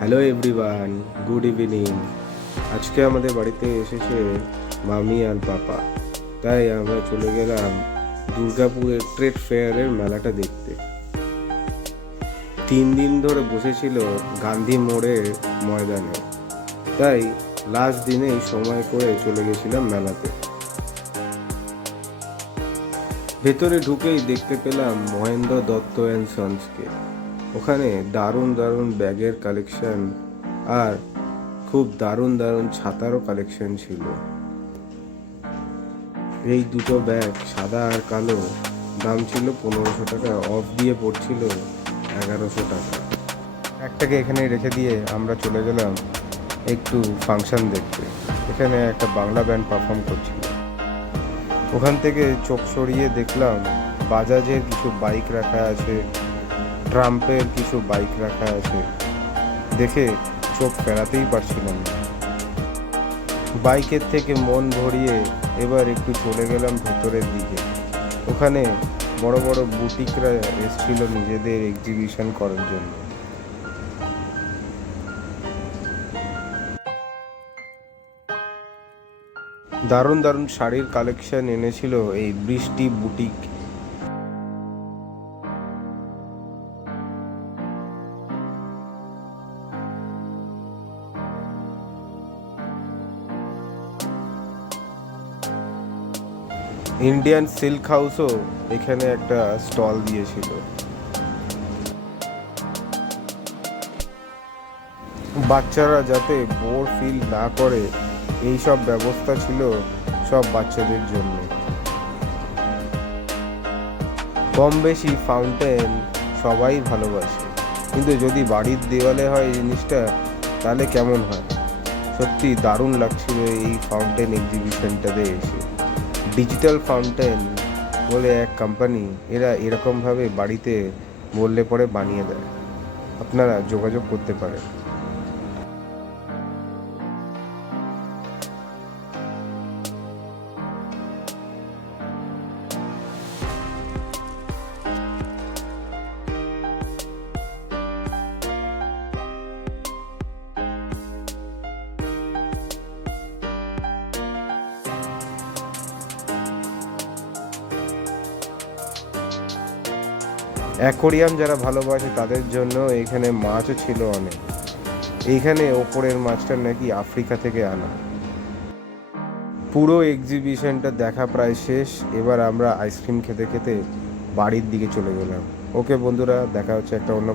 Hello everyone, good evening. আজকে আমাদের বাড়িতে এসেছে মামি আর পাপা, তাই আমরা চলে গেলাম দুর্গাপুরের ট্রেড ফেয়ারের মেলাটা দেখতে। 3 দিন ধরে বসেছিল গান্ধী মোড়ের ময়দানে, তাই লাস্ট দিনেই সময় করে চলে গেছিলাম মেলাতে। ভেতরে ঢুকেই দেখতে পেলাম মহেন্দ্র দত্ত অ্যান্ড সন্সকে। ওখানে দারুণ দারুণ ব্যাগের কালেকশন আর খুব দারুণ দারুণ ছাতারও কালেকশন ছিল। এই দুটো ব্যাগ, সাদা আর কালো, দাম ছিল 1500 টাকা, অফ দিয়ে পড়ছিল 1100 টাকা। একটাকে এখানে রেখে দিয়ে আমরা চলে গেলাম একটু ফাংশন দেখতে। এখানে একটা বাংলা ব্যান্ড পারফর্ম করছিল। ওখান থেকে চোখ সরিয়ে দেখলাম বাজাজের কিছু বাইক রাখা আছে, ট্রাম্পের কিছু বাইক রাখা আছে। দেখে চোখ ফেরাতেই পারছিলাম না। বাইকের থেকে মন ভরিয়ে এবার একটু চলে গেলাম ভেতরের দিকে। ওখানে বড় বড় বুটিকরা এসেছিল নিজেদের এক্সিবিশন করার জন্য। দারুণ দারুণ শাড়ির কালেকশন এনেছিল এই বৃষ্টি বুটিক। ইন্ডিয়ান সিল্ক হাউসও এখানে একটা স্টল দিয়েছিল। বাচ্চারা যাতে বোর ফিল না করে এই সব ব্যবস্থা ছিল সব বাচ্চাদের জন্য। কম বেশি ফাউন্টেন সবাই ভালোবাসে, কিন্তু যদি বাড়ির দেওয়ালে হয় এই জিনিসটা তাহলে কেমন হয়। সত্যি দারুণ লাগছিল এই ফাউন্টেন এক্সিবিশনটাতে এসে। ডিজিটাল ফাউন্টেন বলে এক কোম্পানি, এরা এরকমভাবে বাড়িতে বললে পরে বানিয়ে দেয়। আপনারা যোগাযোগ করতে পারেন। অ্যাকোরিয়াম যারা ভালোবাসে তাদের জন্য এখানে মাছও ছিল অনেক। এইখানে ওপরের মাছটা নাকি আফ্রিকা থেকে আনা। পুরো এক্সিবিশনটা দেখা প্রায় শেষ। এবার আমরা আইসক্রিম খেতে খেতে বাড়ির দিকে চলে গেলাম। ওকে বন্ধুরা, দেখা হচ্ছে একটা অন্য